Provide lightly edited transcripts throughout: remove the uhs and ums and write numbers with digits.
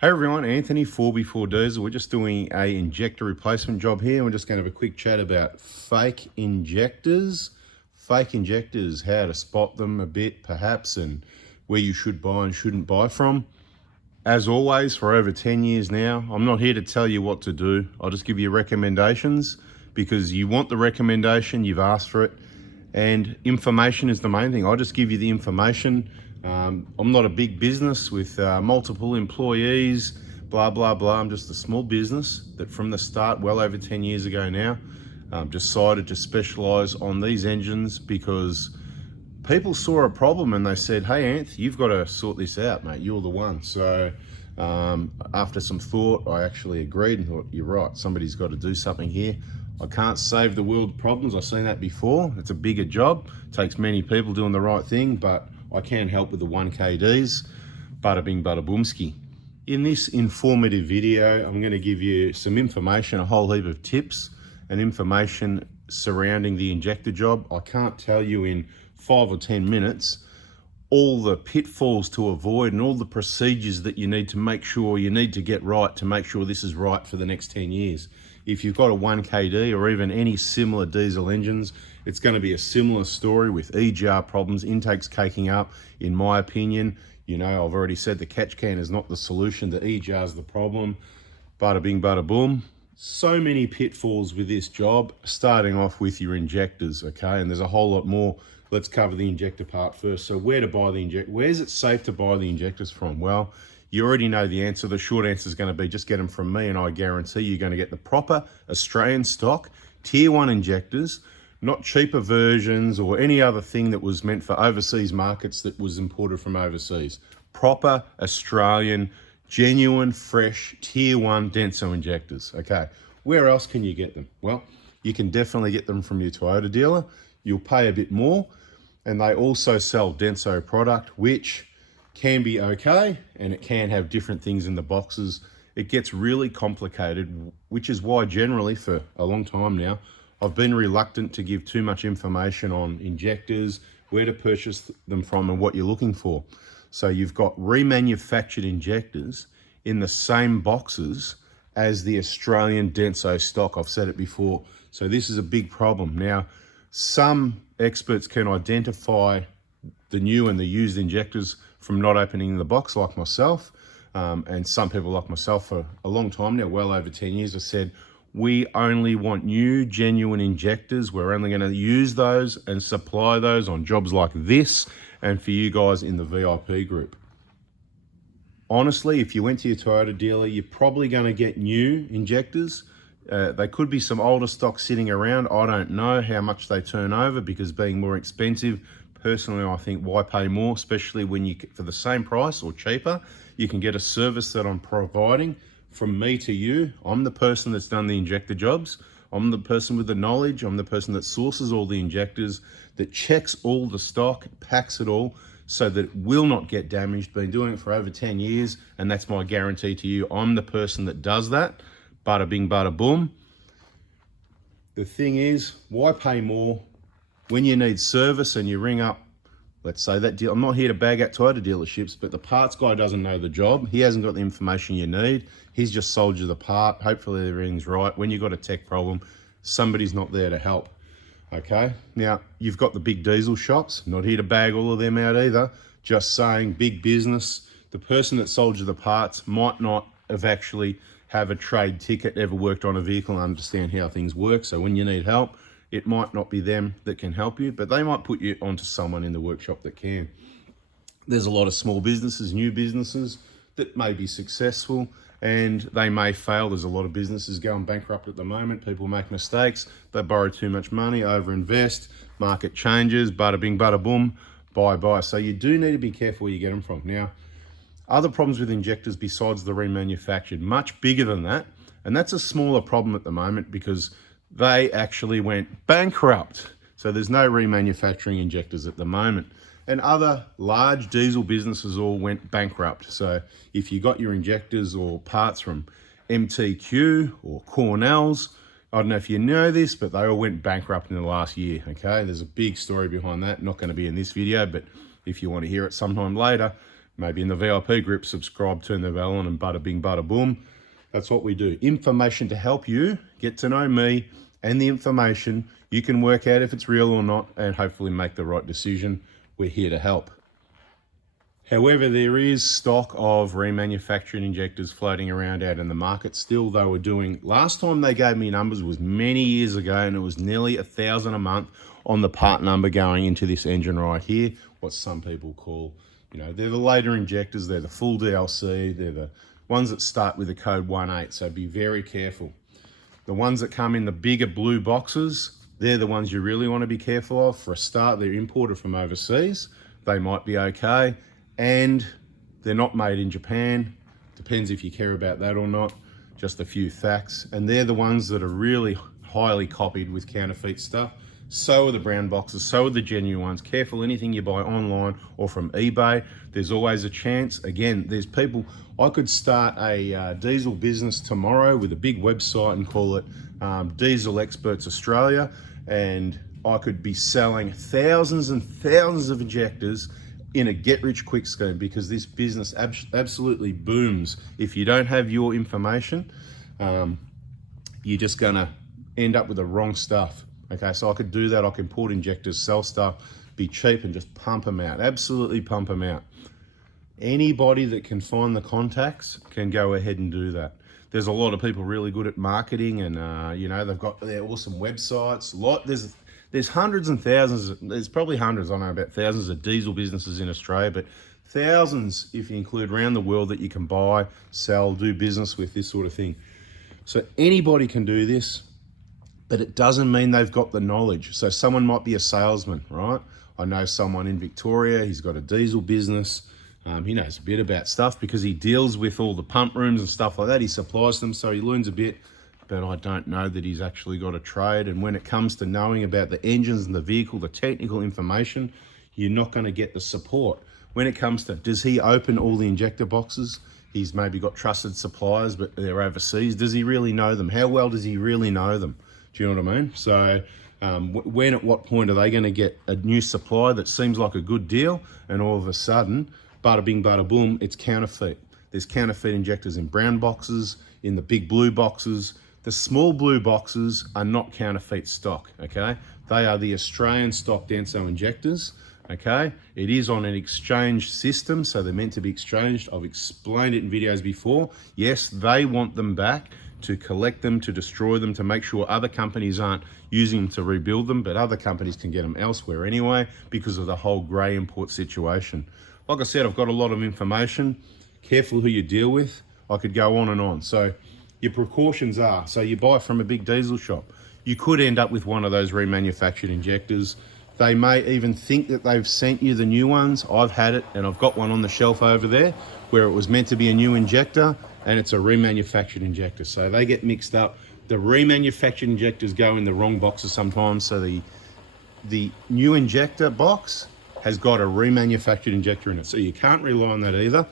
Hey everyone, Anthony 4x4 Diesel. We're just doing a injector replacement job here. We're just going to have a quick chat about fake injectors. Fake injectors, how to spot them a bit perhaps, and where you should buy and shouldn't buy from. As always, for over 10 years now, I'm not here to tell you what to do. I'll just give you recommendations because you want the recommendation, you've asked for it, and information is the main thing. I'll just give you the information. I'm not a big business with multiple employees, blah, blah, blah. I'm just a small business that from the start, well over 10 years ago now, decided to specialize on these engines because people saw a problem and they said, hey, Anth, you've got to sort this out, mate. You're the one. So after some thought, I actually agreed and thought, you're right. Somebody's got to do something here. I can't save the world problems. I've seen that before. It's a bigger job. It takes many people doing the right thing, but I can help with the 1KDs. Bada bing, bada boomski. In this informative video, I'm going to give you some information, a whole heap of tips and information surrounding the injector job. I can't tell you in 5 or 10 minutes all the pitfalls to avoid and all the procedures that you need to make sure you need to get right to make sure this is right for the next 10 years. If you've got a 1KD or even any similar diesel engines, it's going to be a similar story with EGR problems, intakes caking up. In my opinion, you know, I've already said the catch can is not the solution, the EGR is the problem. Bada bing, bada boom. So many pitfalls with this job, starting off with your injectors, okay? And there's a whole lot more. Let's cover the injector part first. So where to buy the injector? Where's it safe to buy the injectors from? Well, you already know the answer. The short answer is going to be just get them from me, and I guarantee you're going to get the proper Australian stock, tier 1 injectors, not cheaper versions or any other thing that was meant for overseas markets that was imported from overseas. Proper Australian, genuine, fresh, tier 1 Denso injectors, okay? Where else can you get them? Well, you can definitely get them from your Toyota dealer. You'll pay a bit more, and they also sell Denso product, which can be okay, and it can have different things in the boxes. It gets really complicated, which is why generally for a long time now, I've been reluctant to give too much information on injectors, where to purchase them from and what you're looking for. So you've got remanufactured injectors in the same boxes as the Australian Denso stock. I've said it before. So this is a big problem. Now, some experts can identify the new and the used injectors from not opening the box, like myself. And some people like myself for a long time now, well over 10 years, have said, we only want new, genuine injectors. We're only going to use those and supply those on jobs like this and for you guys in the VIP group. Honestly, if you went to your Toyota dealer, you're probably going to get new injectors. They could be some older stock sitting around. I don't know how much they turn over because being more expensive, personally, I think why pay more, especially when you, for the same price or cheaper, you can get a service that I'm providing from me to you. I'm the person that's done the injector jobs. I'm the person with the knowledge. I'm the person that sources all the injectors, that checks all the stock, packs it all so that it will not get damaged. Been doing it for over 10 years, and that's my guarantee to you. I'm the person that does that. Bada bing, bada boom. The thing is, why pay more when you need service and you ring up, let's say that deal. I'm not here to bag out Toyota dealerships, but the parts guy doesn't know the job. He hasn't got the information you need. He's just sold you the part. Hopefully everything's right. When you've got a tech problem, somebody's not there to help. Okay, now you've got the big diesel shops. Not here to bag all of them out either. Just saying, big business. The person that sold you the parts might not have actually have a trade ticket, ever worked on a vehicle and understand how things work. So when you need help, it might not be them that can help you, but they might put you onto someone in the workshop that can. There's a lot of small businesses, new businesses that may be successful and they may fail. There's a lot of businesses going bankrupt at the moment. People make mistakes. They borrow too much money, overinvest, market changes, bada bing, bada boom, bye-bye. So you do need to be careful where you get them from. Now, other problems with injectors besides the remanufactured, much bigger than that, and that's a smaller problem at the moment because they actually went bankrupt. So there's no remanufacturing injectors at the moment. And other large diesel businesses all went bankrupt. So if you got your injectors or parts from MTQ or Cornell's, I don't know if you know this, but they all went bankrupt in the last year, okay? There's a big story behind that. Not going to be in this video, but if you want to hear it sometime later, maybe in the VIP group, subscribe, turn the bell on, and bada bing, bada boom. That's what we do. Information to help you get to know me and the information. You can work out if it's real or not and hopefully make the right decision. We're here to help. However, there is stock of remanufactured injectors floating around out in the market still. They were doing, last time they gave me numbers was many years ago, and it was nearly 1,000 a month on the part number going into this engine right here, what some people call, they're the later injectors, they're the full DLC, they're the ones that start with the code 18, so be very careful. The ones that come in the bigger blue boxes, they're the ones you really want to be careful of. For a start, they're imported from overseas. They might be okay, and they're not made in Japan. Depends if you care about that or not. Just a few facts. And they're the ones that are really highly copied with counterfeit stuff. So are the brown boxes, so are the genuine ones. Careful, anything you buy online or from eBay, there's always a chance. Again, there's people, I could start a diesel business tomorrow with a big website and call it Diesel Experts Australia, and I could be selling thousands and thousands of injectors in a get-rich-quick scheme, because this business absolutely booms. If you don't have your information, you're just gonna end up with the wrong stuff. Okay, so I could do that. I can import injectors, sell stuff, be cheap, and just pump them out. Absolutely pump them out. Anybody that can find the contacts can go ahead and do that. There's a lot of people really good at marketing, and they've got their awesome websites. There's hundreds and thousands. There's probably hundreds, I know about thousands of diesel businesses in Australia, but thousands if you include around the world that you can buy, sell, do business with, this sort of thing. So anybody can do this, but it doesn't mean they've got the knowledge. So someone might be a salesman, right? I know someone in Victoria, he's got a diesel business. He knows a bit about stuff because he deals with all the pump rooms and stuff like that. He supplies them, so he learns a bit, but I don't know that he's actually got a trade. And when it comes to knowing about the engines and the vehicle, the technical information, you're not going to get the support. When it comes to, does he open all the injector boxes? He's maybe got trusted suppliers, but they're overseas. Does he really know them? How well does he really know them? Do you know what I mean? So when, at what point are they going to get a new supply that seems like a good deal, and all of a sudden, bada bing, bada boom, it's counterfeit. There's counterfeit injectors in brown boxes, in the big blue boxes. The small blue boxes are not counterfeit stock, okay? They are the Australian stock Denso injectors, okay? It is on an exchange system, so they're meant to be exchanged. I've explained it in videos before. Yes, they want them back to collect them, to destroy them, to make sure other companies aren't using them to rebuild them, but other companies can get them elsewhere anyway because of the whole grey import situation. Like I said, I've got a lot of information. Careful who you deal with. I could go on and on. So your precautions are, so you buy from a big diesel shop, you could end up with one of those remanufactured injectors. They may even think that they've sent you the new ones. I've had it, and I've got one on the shelf over there where it was meant to be a new injector, and it's a remanufactured injector. So they get mixed up. The remanufactured injectors go in the wrong boxes sometimes. So the new injector box has got a remanufactured injector in it. So you can't rely on that either.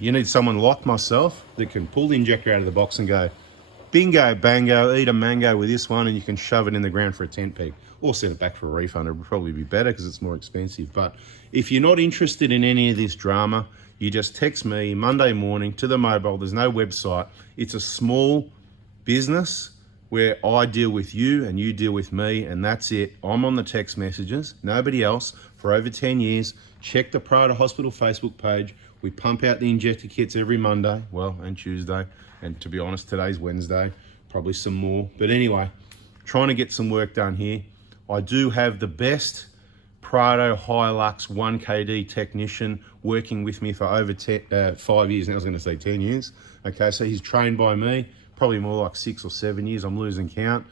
You need someone like myself that can pull the injector out of the box and go, bingo, bango, eat a mango with this one, and you can shove it in the ground for a tent peg, or send it back for a refund. It would probably be better because it's more expensive. But if you're not interested in any of this drama, you just text me Monday morning to the mobile. There's no website. It's a small business where I deal with you and you deal with me, and that's it. I'm on the text messages, nobody else, for over 10 years. Check the Prada Hospital Facebook page. We pump out the injector kits every Monday, and Tuesday. And to be honest, today's Wednesday, probably some more. But anyway, trying to get some work done here. I do have the best Prado Hilux 1KD technician working with me for over 5 years. Now I was going to say 10 years. Okay, so he's trained by me, probably more like 6 or 7 years. I'm losing count.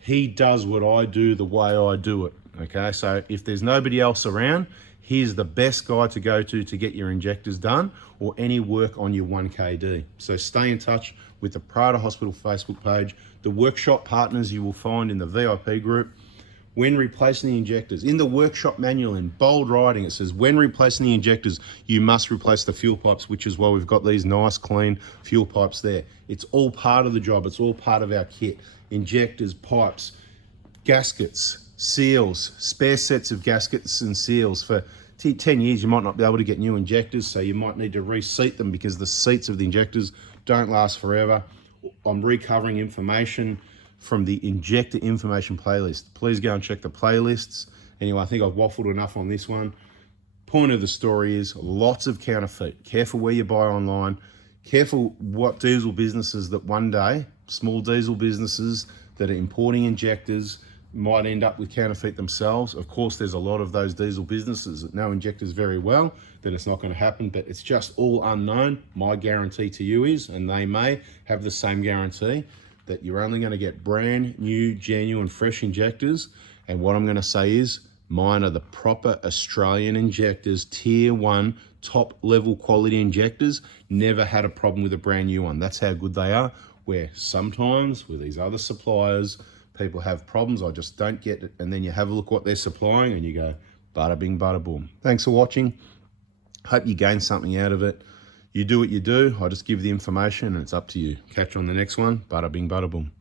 He does what I do the way I do it. Okay, so if there's nobody else around, he's the best guy to go to get your injectors done or any work on your 1KD. So stay in touch with the Prada Hospital Facebook page, the workshop partners you will find in the VIP group. When replacing the injectors, in the workshop manual in bold writing, it says when replacing the injectors, you must replace the fuel pipes, which is why we've got these nice clean fuel pipes there. It's all part of the job. It's all part of our kit. Injectors, pipes, gaskets, seals, spare sets of gaskets and seals for 10 years, you might not be able to get new injectors, so you might need to reseat them because the seats of the injectors don't last forever. I'm recovering information from the injector information playlist. Please go and check the playlists. Anyway, I think I've waffled enough on this one. Point of the story is lots of counterfeit. Careful where you buy online. Careful what diesel businesses that one day, small diesel businesses that are importing injectors, might end up with counterfeit themselves. Of course, there's a lot of those diesel businesses that know injectors very well, then it's not going to happen, but it's just all unknown. My guarantee to you is, and they may have the same guarantee, that you're only going to get brand new, genuine, fresh injectors. And what I'm going to say is, mine are the proper Australian injectors, tier 1, top level quality injectors. Never had a problem with a brand new one. That's how good they are. Where sometimes with these other suppliers, people have problems. I just don't get it. And then you have a look what they're supplying and you go, bada bing, bada boom. Thanks for watching. Hope you gain something out of it. You do what you do. I just give the information and it's up to you. Catch you on the next one. Bada bing, bada boom.